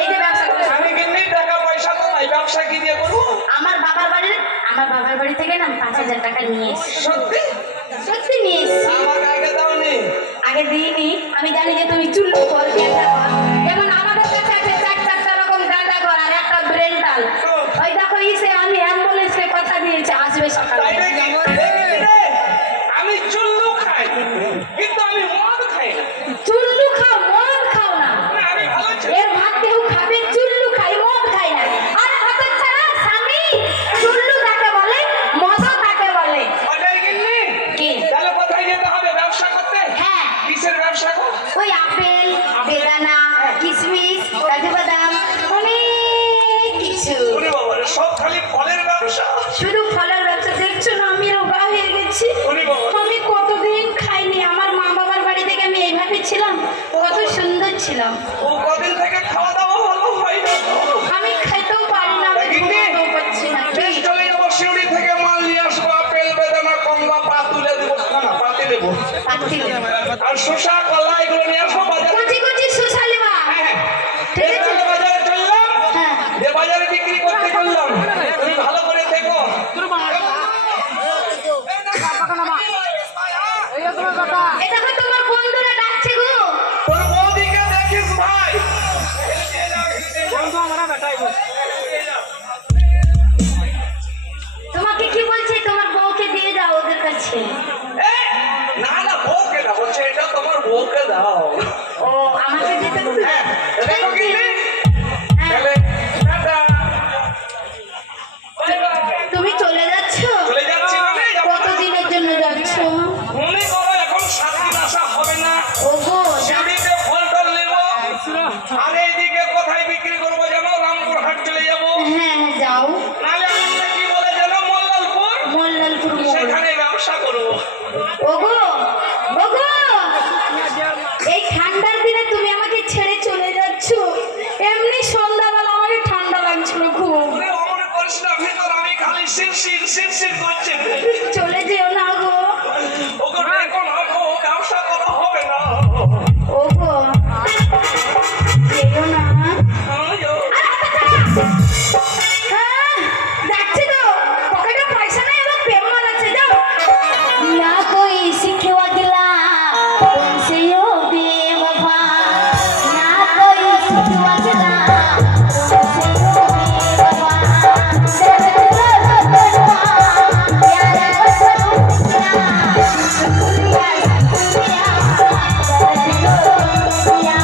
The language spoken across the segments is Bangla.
এই যে ব্যবসা করছি। আমি কিন্তু টাকা পয়সা তো নাই, ব্যবসা কি দিয়ে করবো? আমার বাবার বাড়ি থেকে না 5,000 টাকা নিয়ে এসেছি। সত্যি সত্যি নিয়ে এসেছি। আমাকে আগে দাওনি? আগে দিইনি। আমি জানি যে তুমি চুল্লু কর, গেঁদা কর। যেমন আমাদের কাছে আছে 4-4টা রকম গাঁদা কর আর একটা ব্রেন্টাল। ওই দেখো ইসে আমি অ্যাম্বুলেন্সকে কথা দিয়েছি আসবে সকালে। আমি চুল্লু খাই কিন্তু আমি মদ খাই না। চুল্লু খাও, মদ খাও না। আমি ভালো এর ভাত কেউ খাবে, চুল্লু খাই, মদ খাই না। আরে হাতের ছাড়া স্বামী, চুল্লু তাকে বলে, মদও তাকে বলে। ওটাই কিনলি? কি? তাহলে কোথায় যেতে হবে ব্যবসা করতে? হ্যাঁ। কিসের ব্যবসা গো? ওই আপেল, বেদানা, কিশমিশ, কাজু বাদাম, অনেক কিছু। ওরে বাবা রে, সব খালি ফলের ব্যবসা। শুধু ফলের ব্যবসা। দেখছো না আমি রোগা হয়ে গেছি। ওরে বাবা। আমি কতদিন খাইনি। আমার মা বাবার বাড়ি থেকে আমি এইভাবে ছিলাম, কত সুন্দর ছিলাম। ও কদিন থেকে খাওয়া দাওয়া ভালো হয় না তো। আমি খাইতেও পারি না, আমি ঘুমাতেও পারছি না। বেশ, চলে যাবো শিউড়ি থেকে মাল নিয়ে আসবো, আপেল, বেদানা, কমলা, পা তুলে দেবো। না, পাতি দেবো। পাচ্ছি না। আর শসা, কলা এগুলো নিয়ে আসবো বাজারে। কুচি কুচি সুশালিমা। হ্যাঁ, ঠিক আছে। তাহলে বাজারে চললাম। হ্যাঁ। যে বাজারে বিক্রি করতে চললাম, তুমি ভালো করে দেখো। এটা তো তোমার বন্ধুরা ডাকছে গো। তোর বৌদিকে দেখিস ভাই। তোমাকে কি বলছি, তোমার বউকে দিয়ে দাও ওদের কাছে। এই, না না, বউকে দাও বলছে, এটা তোমার বউকে দাও। ও আমাকে দিতে বলছে। হ্যাঁ, দেখো কিনলি? তাহলে টাটা। Bye bye. তুমি চলে যাচ্ছ? চলে যাচ্ছি মানে যাবো। কতদিনের জন্য যাচ্ছ? মনে করো এখন 7 দিন আসা হবে না। ওগো শিউড়িতে ফল টল নেবো, আর এইদিকে কোথায় বিক্রি করবো জানো? রামপুরহাট চলে যাবো। হ্যাঁ যাও। নাহলে আমাকে কি বলে জানো? মোল্লালপুর। মোল্লালপুর মোড়। সেখানে ব্যবসা করবো। ওগো ওগো, এই ঠান্ডার দিনে তুমি আমাকে ছেড়ে চলে যাচ্ছ। এমনি সন্ধ্যাবেলা আমাকে ঠান্ডা লাগছিল খুব। ওরে অমন করিস না, ভিতর আমি খালি শিরশির শিরশির করছে। চলে যেও না গো। ওকে এখন ব্যবসা করা হবে না। ওগো যেও না। আয়ো। হ্যাঁ, যাচ্ছি তো। পকেটে পয়সা নেই, এবার প্রেম মারাচ্ছে, যাও। না कोई सिखवा गिला तुमसे यो बेवफा, ना कोई सिखवा गिला तुमसे यो बेवफा, यारा बसुरिया सुरिया सुरिया सुरिया सुरिया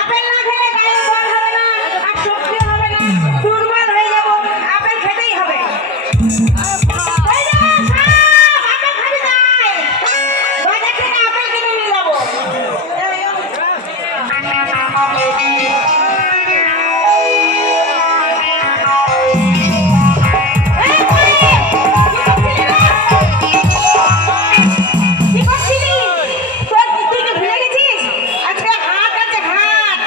আপেল না খেলে গায়ে বল হবে না, আর শক্তি হবে না, দুর্বল হয়ে যাবো। আপেল খেতেই হবে। এই যে সব আপেল খাবি তাই। বাজার থেকে আপেল কিনে নিয়ে যাবো। কি করছিলি? তুই কি ভুলে গেছিস? আজকে হাট আছে, হাট।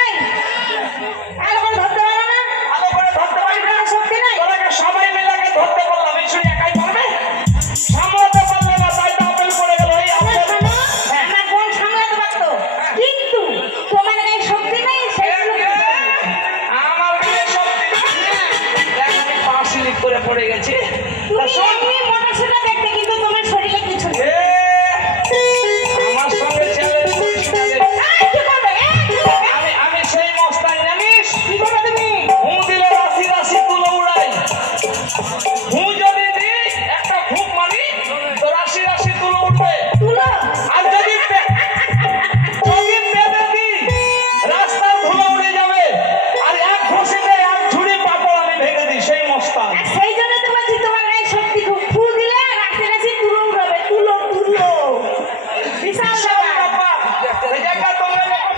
এই, এরকম ধরতে পারো না? ভালো করে ধরতে পারি না। শক্তি নাই? তোরাকে সবাই মিলে আগে ধরতে বললাম, এই শুনে একাই পারবে? সামলাতে পারলে না, তাই তো আপেল পড়ে গেল। এই আরে আপেল শোনো, আমার বোন সামলাতে পারতো। কিন্তু তোমার গায়ে শক্তি নেই, সেই জন্য আমার গায়ে শক্তি নেই। দেখ, আমি পা স্লিপ করে পড়ে গেছি। তা তুমি শোন, এমনি মোটাসোটা দেখতে, কিন্তু তোমার শরীরে কিছু নেই। আমার সঙ্গে চ্যালেঞ্জ করিস না রে। এই, কি করবে? কি করবে? আমি সেই মস্তান, জানিস? কি করবে তুমি? হু দিলে রাশি রাশি তুলো উড়াই। হু যদি দিই, একটা ফুক মারি, তো রাশি রাশি তুলো উঠবে। তুলো। আর যদি পেঁপে দিই, রাস্তার ধুলো উড়ে যাবে। আর এক ঘষিতে এক ঝুড়ি পাপড় আমি ভেঙে দিই, সেই মস্তান। আর সেই জন্য তো বলছি তোমার গায়ে শক্তি খুব। ফু দিলে রাশি রাশি তুলো উড়াবে। তুলো, তুলো। বিশাল ব্যাপার। এই জায়গা তোমরা যখন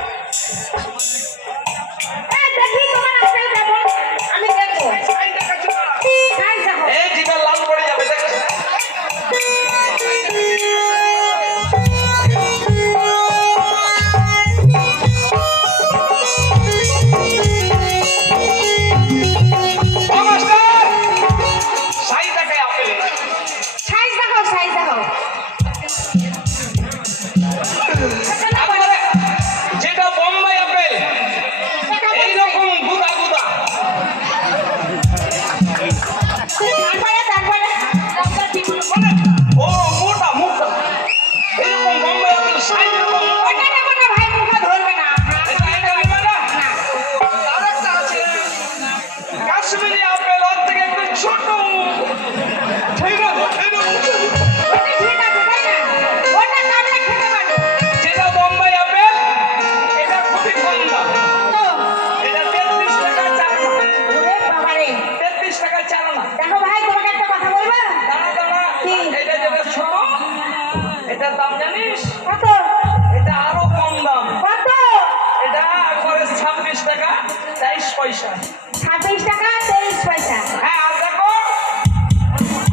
এই, দেখি তোমার আপেল কেমন। আমি দেখবো। এই দেখাচ্ছ না, খাই দেখো। এই জিভে লাল পড়ে যাবে, দেখেছো? ও মাস্টার, 60 টাকায় আপেল। সাইজ দেখো, সাইজ দেখো। তারপরে যেটা বোম্বাই আপেল, এইরকম গুদা গুদা। তারপরে ডাক্তার কি বলবো? ও মোটা মোটা, এইরকম বোম্বাই আপেল সাইজ এরকম মোটা। ওটা নেবো না ভাই, মুখে ধরবে না। এটা নেবে না? আরেকটা আছে, কাশ্মীরি আপেল, ওর থেকে একটু ছোট। ঠিক আছে, এরকম। ওটা ঠিক আছে, তাই না? ওটা কামড়ে খেতে পারবে। যেটা বোম্বাই আপেল, এটা খুবই কম দাম। তো, এটা 33 টাকা চার আনা। ওরে বাবারে। 33 টাকা চার আনা। দেখো ভাই, তোমাকে একটা কথা বলবো? দাঁড়া দাঁড়া, কি? এটা যেটা ছোট, এটার দাম জানিস? কত? এটা আরো কম দাম। কত? এটা একবারে 26 টাকা 23 পয়সা। 26 টাকা 23 পয়সা। হ্যাঁ, আর দেখো,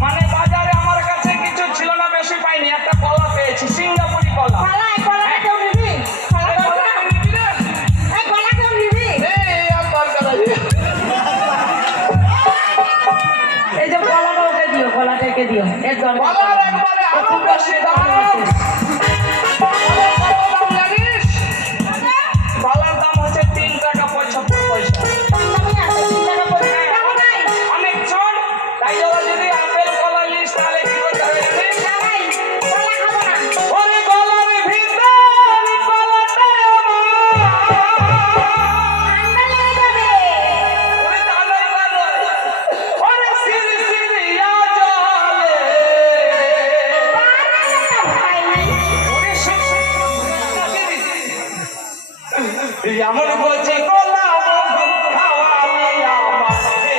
মানে বাজারে আমার কাছে কিছু ছিল না, বেশি পাইনি। একটা কলা পেয়েছি, সিঙ্গাপুরি কলা। কলা, এই কলাটা কেউ নিবি? কলা এই দরকার? কলাটা নিবি রে? এই কলা কেউ নিবি? এই আর দরকার আছে। এই যে কলাটা ওকে দিও, কলাটা একে দিও। এর দরকার। কলার একবারে আরো বেশি দাম। কলার কত দাম জানিস? কলার দাম হচ্ছে 3 টাকা 75 পয়সা। দামি আছে, 3 টাকা 50 টাকা নাই। অনেক ছোট, তাই ওরা যদি আপেল কলা নিস, তাহলে কি করতে হবে জানিস? না ভাই, কলা খাবো না। ওরে গলার ভিতর কলাটা ঠান্ডা লেগে যাবে। ওরে দাদাই ভালো, ওরে সিরি সিরিয়া জলে, পারবে না ভাই। ওরে এমন করছে কলা বন্ধু খাওয়ালে আমাকে।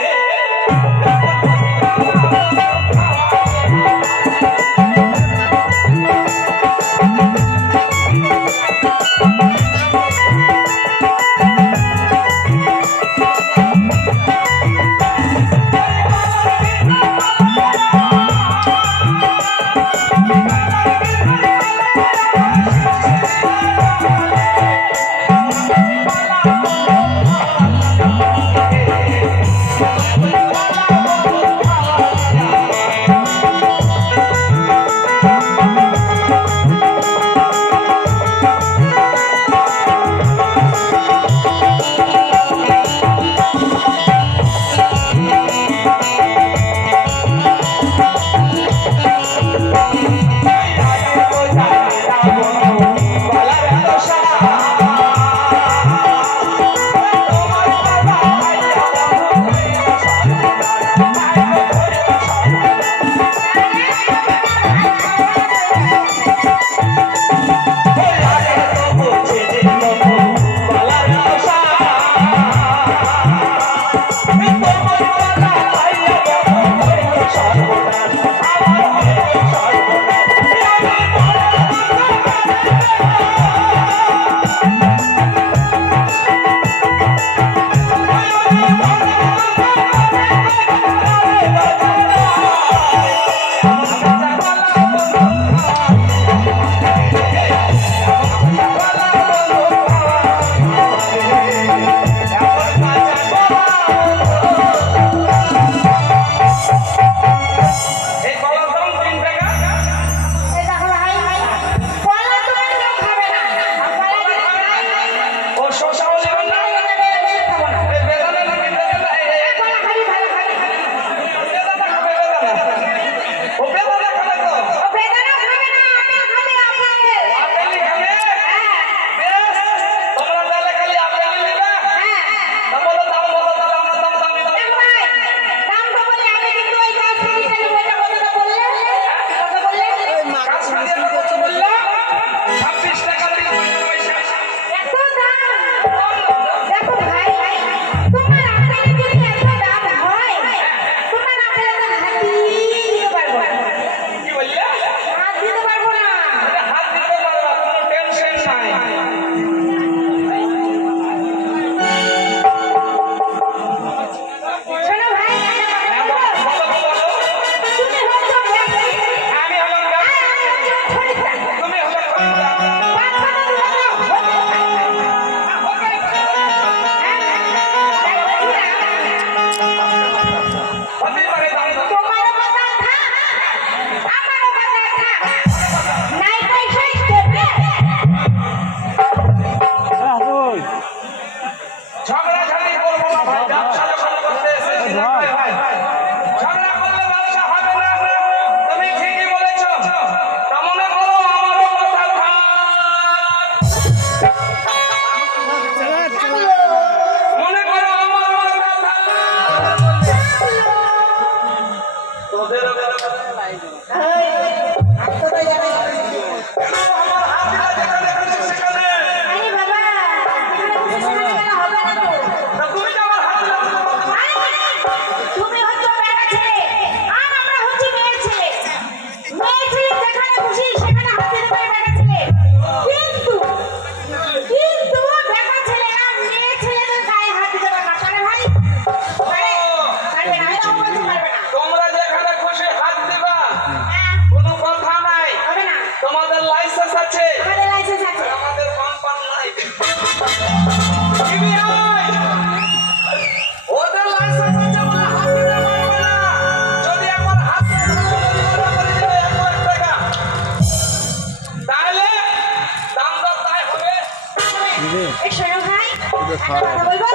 এই শোনো ভাই, একটা কথা বলবো?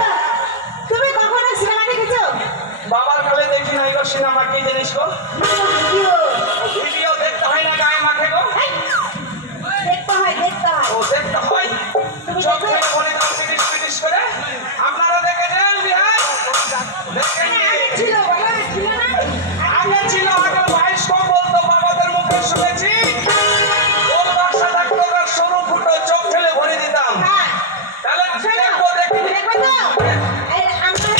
তুমি কখনো সিনেমা দেখেছো? বাবার কালে দেখি নাই গো সিনেমা, কি জিনিস গো? ভিডিও। ভিডিও দেখতে হয় না গায়ে মাঠে গো? এই, দেখতে হয়, দেখতে হয়। ও দেখতে হয়। তুমি চোখ দেখো? থেকে মনে দাও পিটিস পিটিস করে। আপনারা দেখেছেন বিহার? দেখেন আরে আগে ছিল, বাবা, ছিল না? আগে ছিল, আগে বায়োস্কোপ বলতো, বাবাদের মুখে শুনেছি। ওর বাসা থাকতো, তার সরু ফুটো চোখ ঠেলে ভরে দিতাম। হ্যাঁ, তাহলে শোনো, দেখবো, দেখি। দেখবে তো? এই আমরা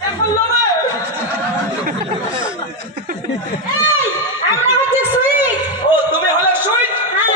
কে বললো রে? এই, আমরা হচ্ছে সুইট। ও তুমি হলে সুইট? হ্যাঁ।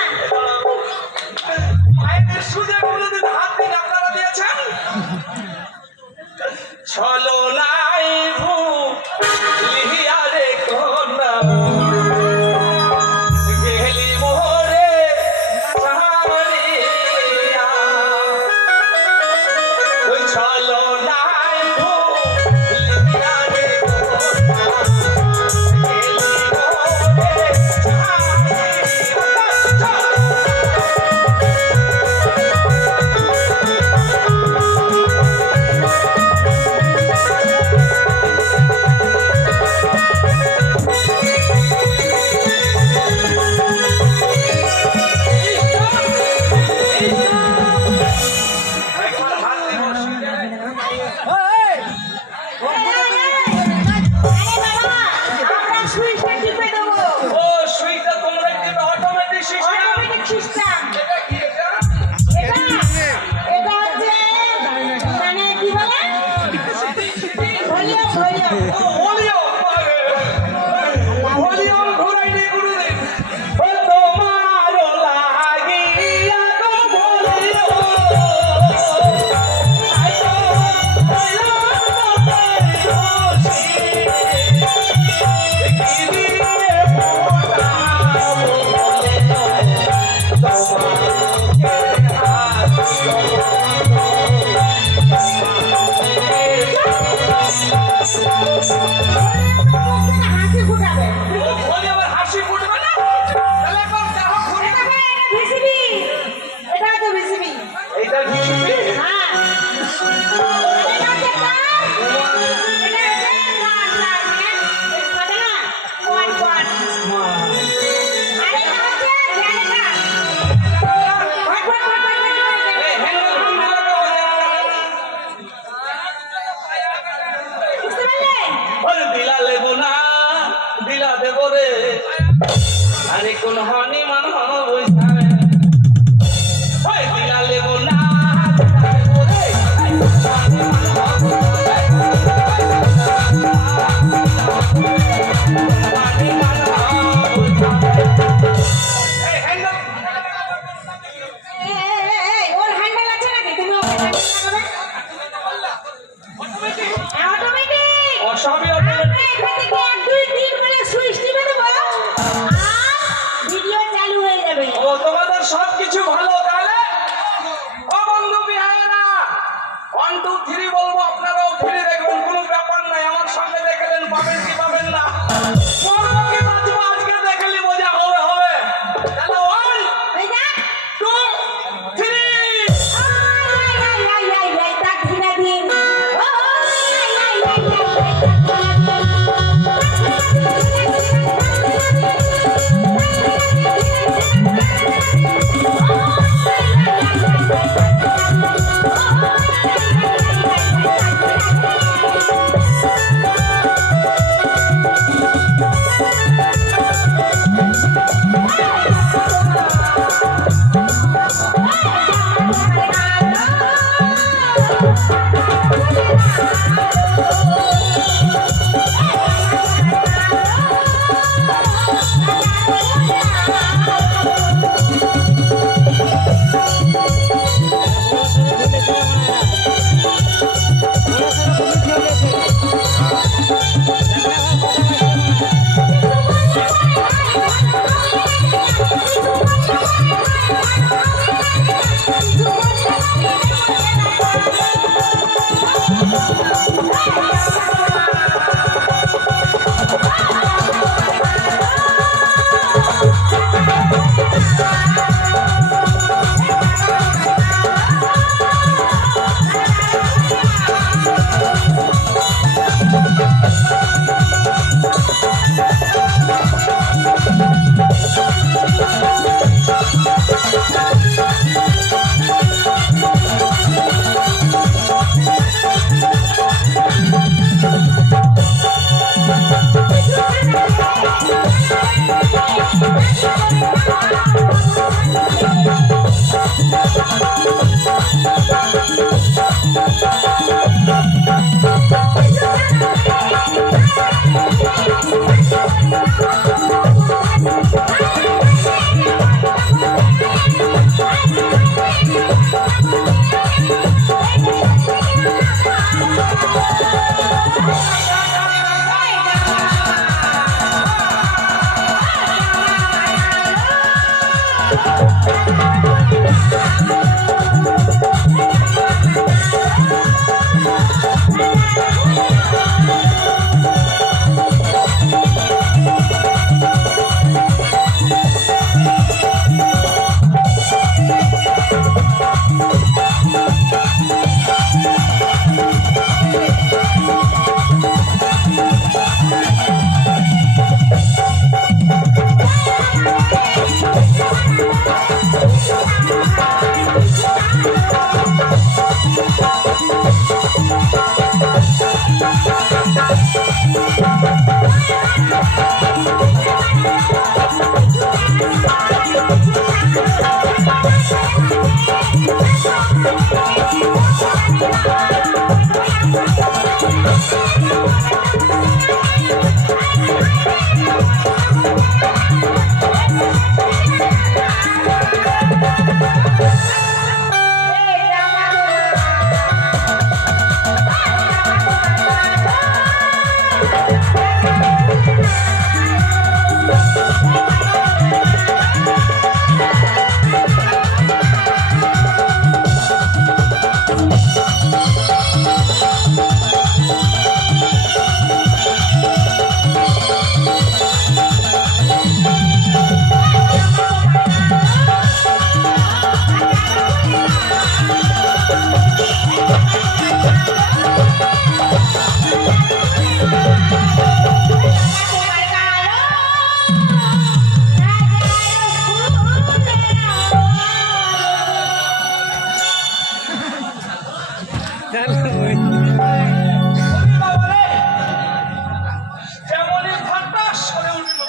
যেমনই ফাটাস করে উঠল।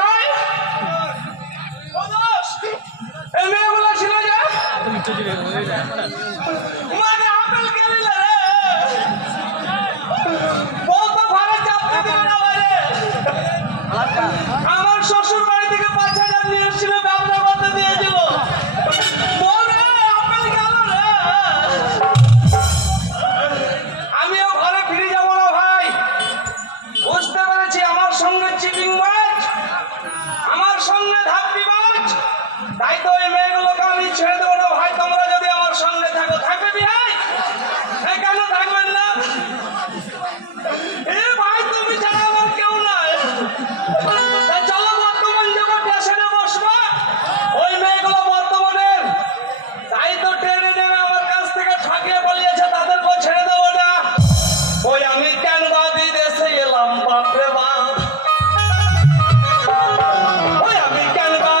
ভাই ও দোস্ত, এই মেয়েগুলো ছিল যে মানে আপেল খেলিলে রে বলতো ঘরে চাপতে দিবে না বলে। আমার শ্বশুর বাড়ি থেকে 5,000 নিয়ে এসেছিল, ব্যবসা করতে দিয়েছিল। বলে আপেল গেল রে, আমিও ঘরে ফিরে যাবো না ভাই। বুঝতে পেরেছি আমার সঙ্গে চিটিং বাজ, আমার সঙ্গে ধাপ্পি বাজ, তাই তো এই মেয়েগুলোকে আমি ছেড়ে দেবো না ভাই। তোমরা যদি আমার সঙ্গে থাকো, থাকবে বিহাই? কেন থাকবেন না? এ ভাই তুমি ছাড়া আমার কেউ নাই। তা চলো বর্তমান যাবো, স্টেশনে বসবো। ওই মেয়েগুলো বর্তমানের, তাই তো ট্রেনে নেমে আমার কাছ থেকে ঠকিয়ে বলিয়েছে, তাদেরকেও ছেড়ে দেবো না। ওই আমি কেন বা বিদেশে এলাম বাপরে বাপ, ওই আমি কেন বা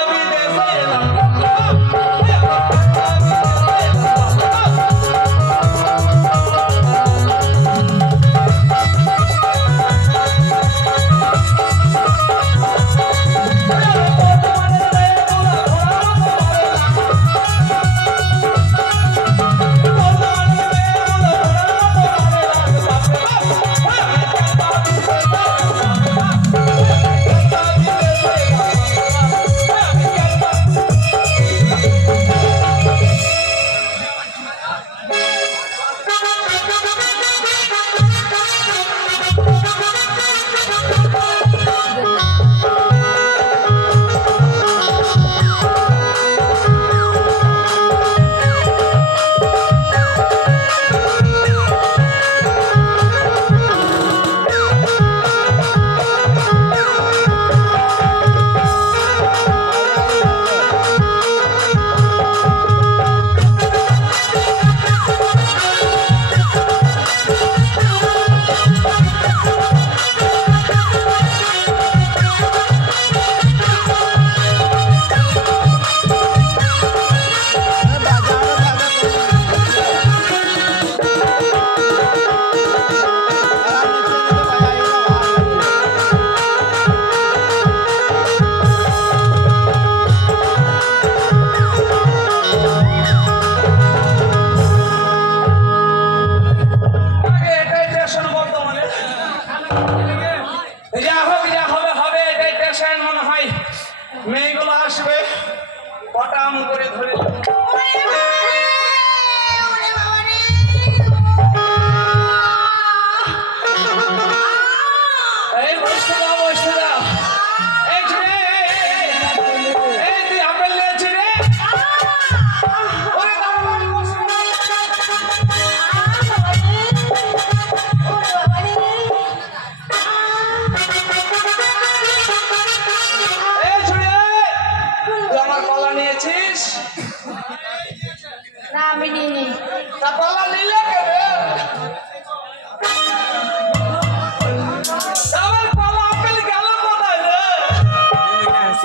ও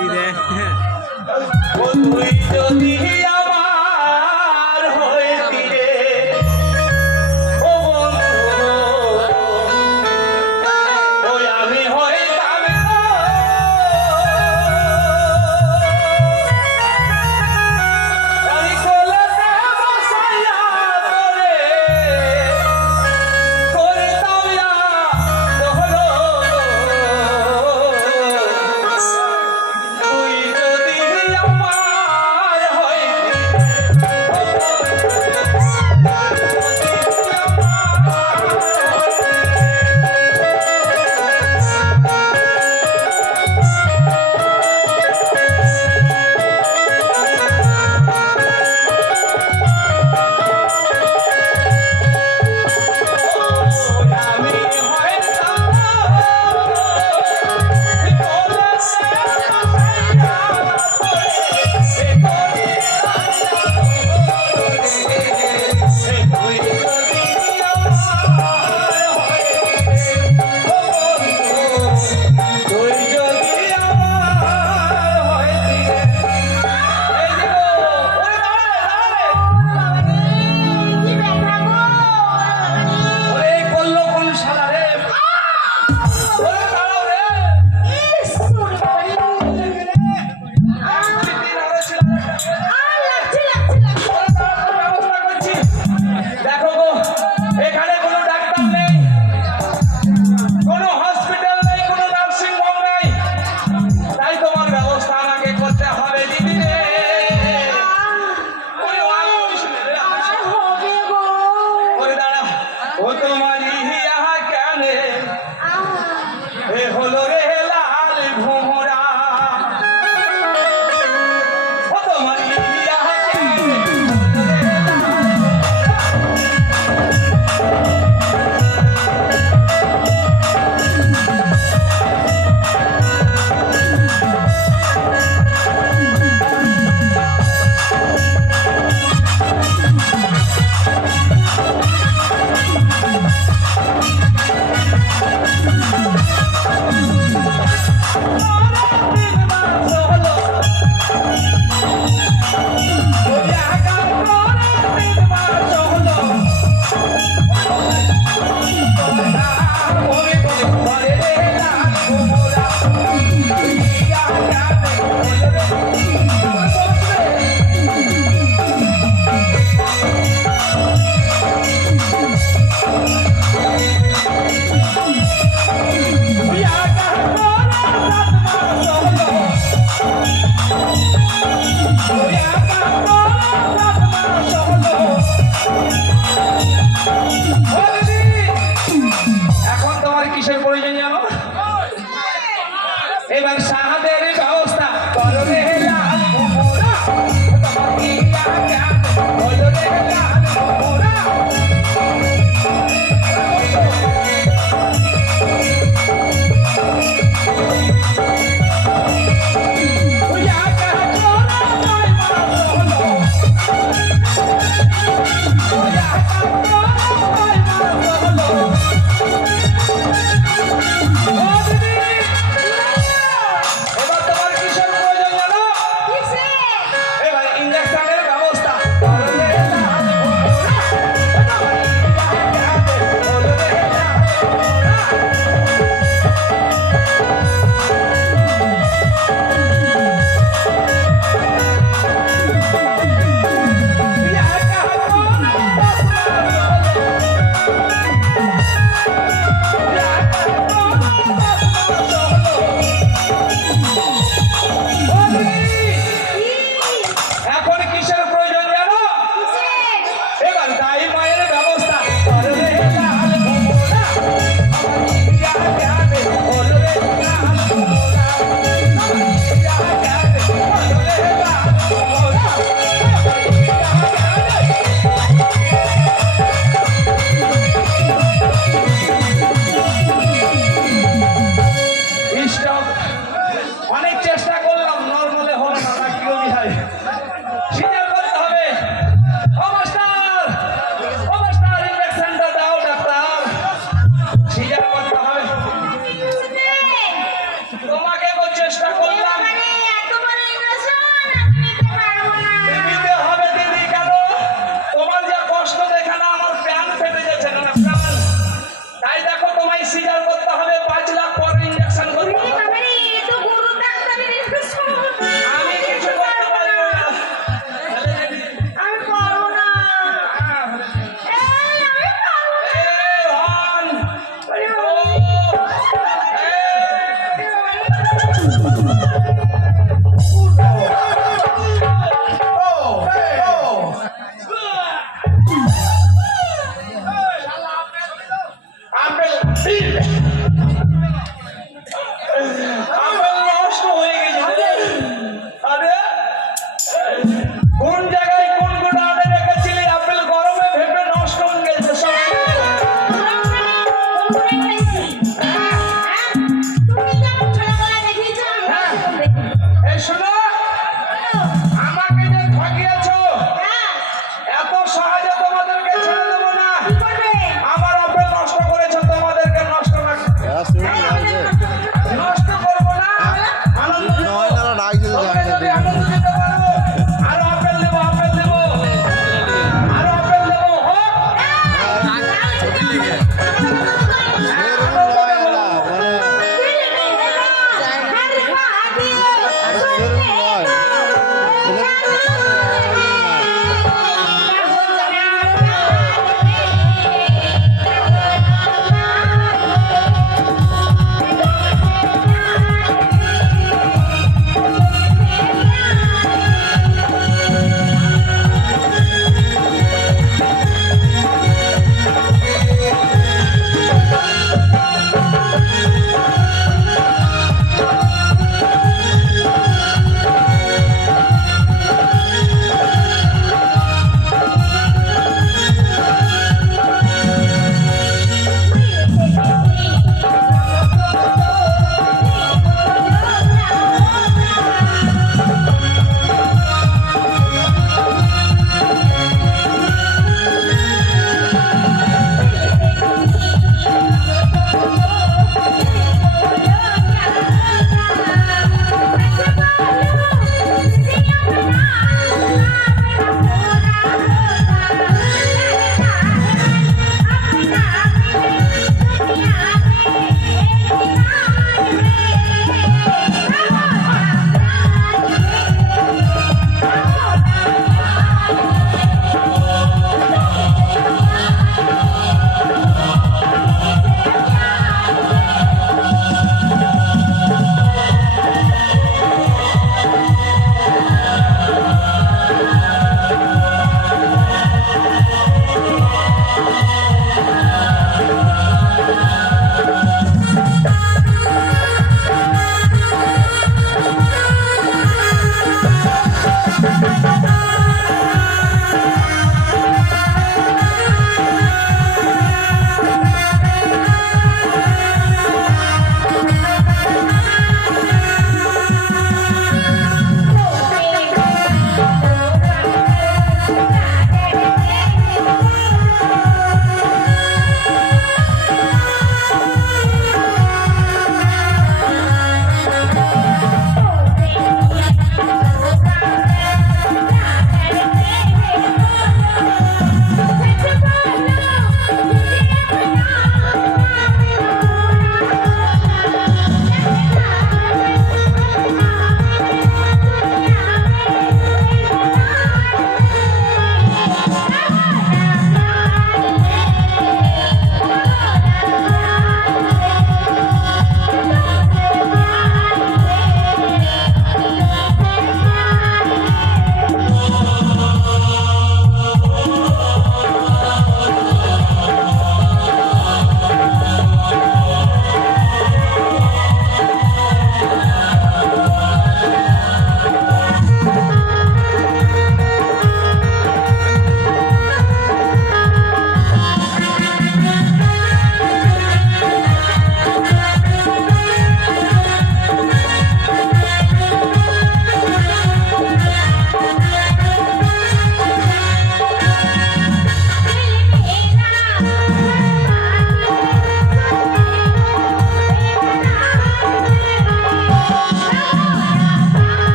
তুই যদি আমার হইতি রে ও বন্ধু ওই আমি হইতাম আমি কোলেতে বসাইয়া তোরে করতাম ইয়া দোহলো তুই যদি আমার হইতি আমি হইতাম তুই যদি আমার হইতি এই যে ওরে দাঁড়ালে কি ব্যথা গো ওরে করলো কোন শালা রে ওরে দাঁড়াও রে ইস সুরি দেখো গো এখানে কোনো ডাক্তার নেই কোনো হসপিটাল নেই কোনো নার্সিং হোম নেই তাই তোমার ব্যবস্থা আমাকে করতে হবে দিদি রে ওরে ওয়াল করিস না রে আর হবে গো ওরে দাঁড়া ও তোমার ইহা কেনে এ হলো রে লাল ভোমরা ও তোমার ইহা কেনে হলো রে এখন তোমার কিসের প্রয়োজন জানো এবার সাহাদের ব্যবস্থা করো রে লাল ভোমরা তোমার ইয়া কেন হলো রে লাল ভোমরা ওয়া কাহো নাই মারো হলো ওয়া কাহো নাই মারো হলো ও দিদি এবার তোমার কিসের প্রয়োজন জানো কিসে এবার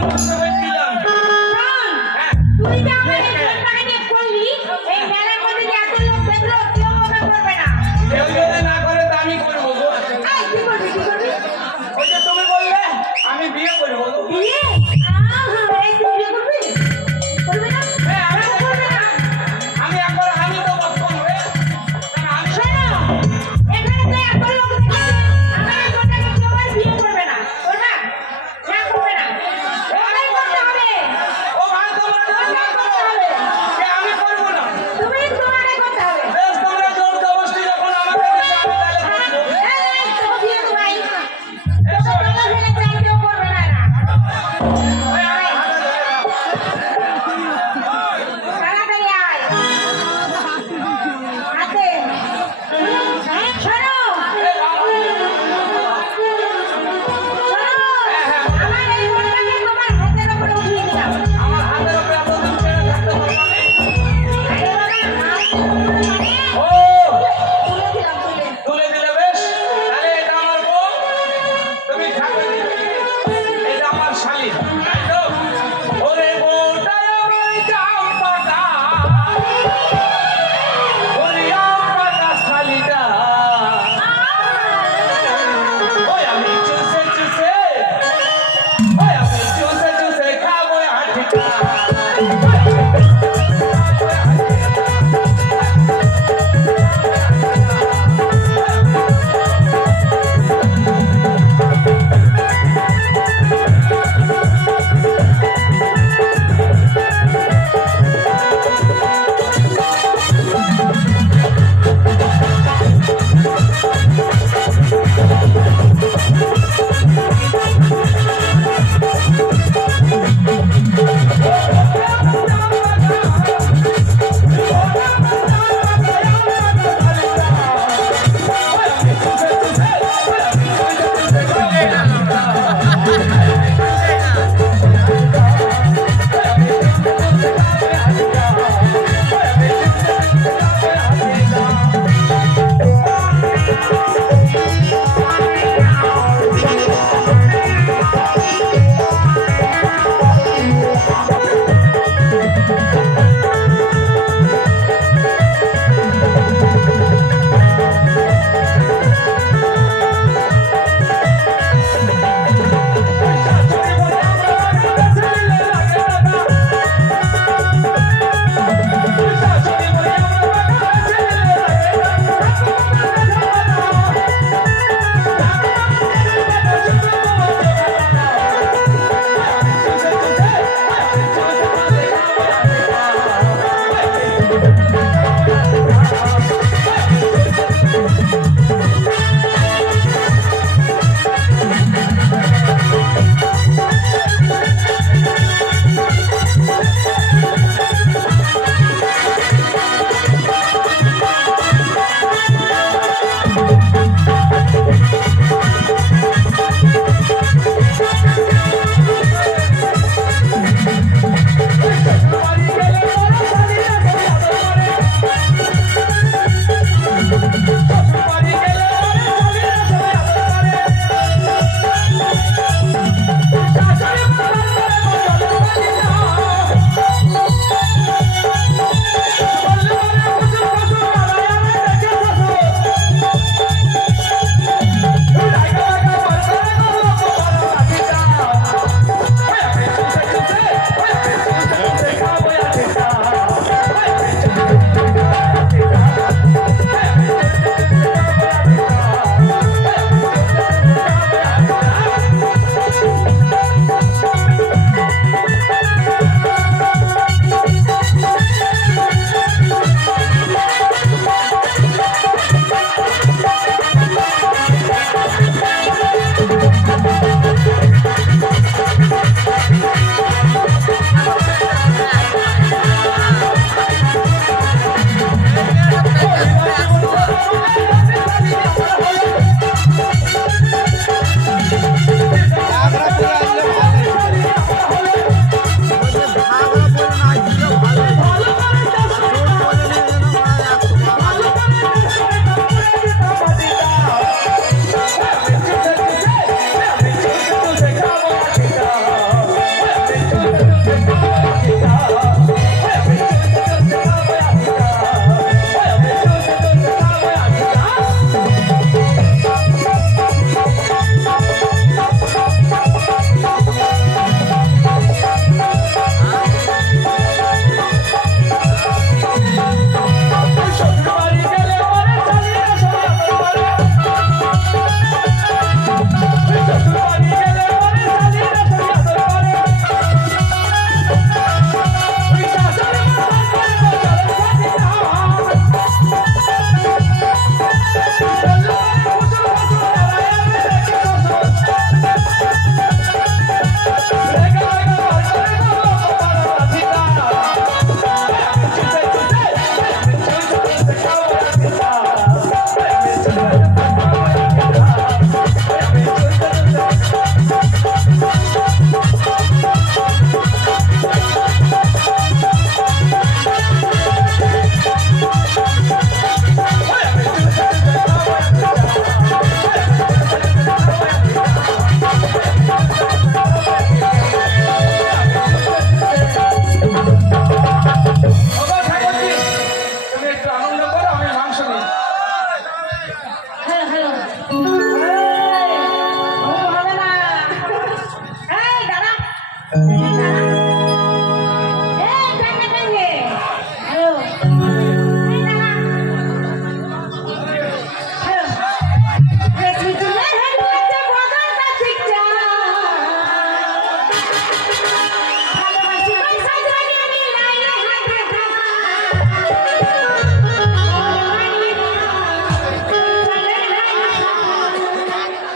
মহাসভায় দিলাম। শোন, হ্যাঁ, তুই যে আমার এই বোনটাকে নিয়ে করলি, এই মেলার মধ্যে যে এত লোক দেখলো, কেউ মনে করবে না। কেউ যদি না করে তা আমি করবো গো। এই, কি করবি, কি করবি? ওই যে তুমি বললে আমি বিয়ে করবো গো। বিয়ে? এই তুই বিয়ে করবি? করবি না? হ্যাঁ, আমি কেন করবি না? আমি একবার আমি তো বক্তব্য হবে আমি শোনো, এখানে তো এত লোক দেখেছে, আমার এই বোনটাকে কেউ আর বিয়ে করবে না। করবে? না, করবে না। ওটাই করতে হবে। ও ভাই তোমরা যদি না করো কে আমি করবো না। তুমি তোমাকে করতে হবে। বেশ তোমরা জোর জবরদস্তি যখন আমাকে দিচ্ছ আমি তাহলে করবো। এই, তোকে বিয়ে করবো, এই। তোকে বলে ফেলে চাই, কেউ করবে না এরা। ওই আরে হাতে ধরে দাও। তাড়াতাড়ি আয়। হাতে। শোনো, এই বাবা। শোনো, আমার এই বোনটাকে তোমার হাতের উপরে উঠিয়ে দিলাম। আমার হাতের উপরে এতদিন ছেড়ে থাকতে পারবো না। আরে বাবা, হাত মানে ও তুলে দিলাম, তুলে। তুলে দিলে বেশ তাহলে এটা আমার বউ তুমি ঠাকুর দিবে এটা আমার শালী তাই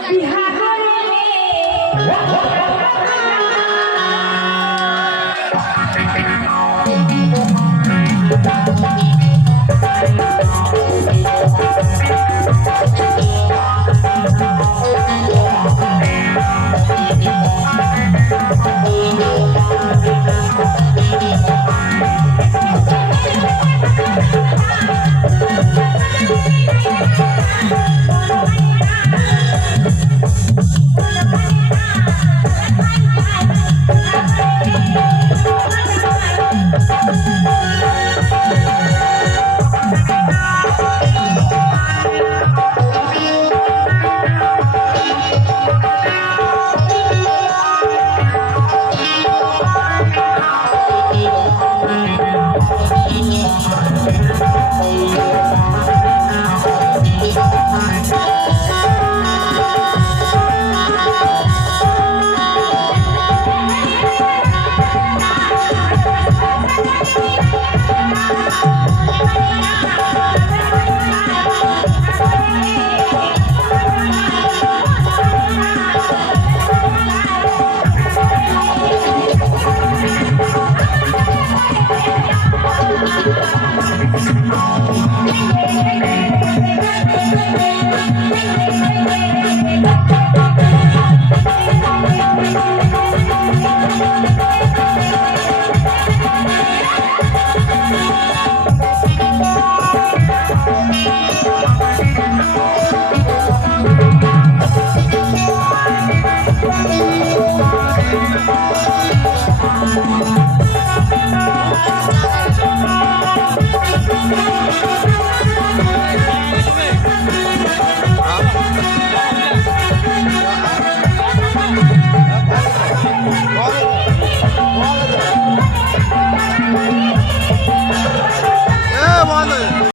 বিহা করে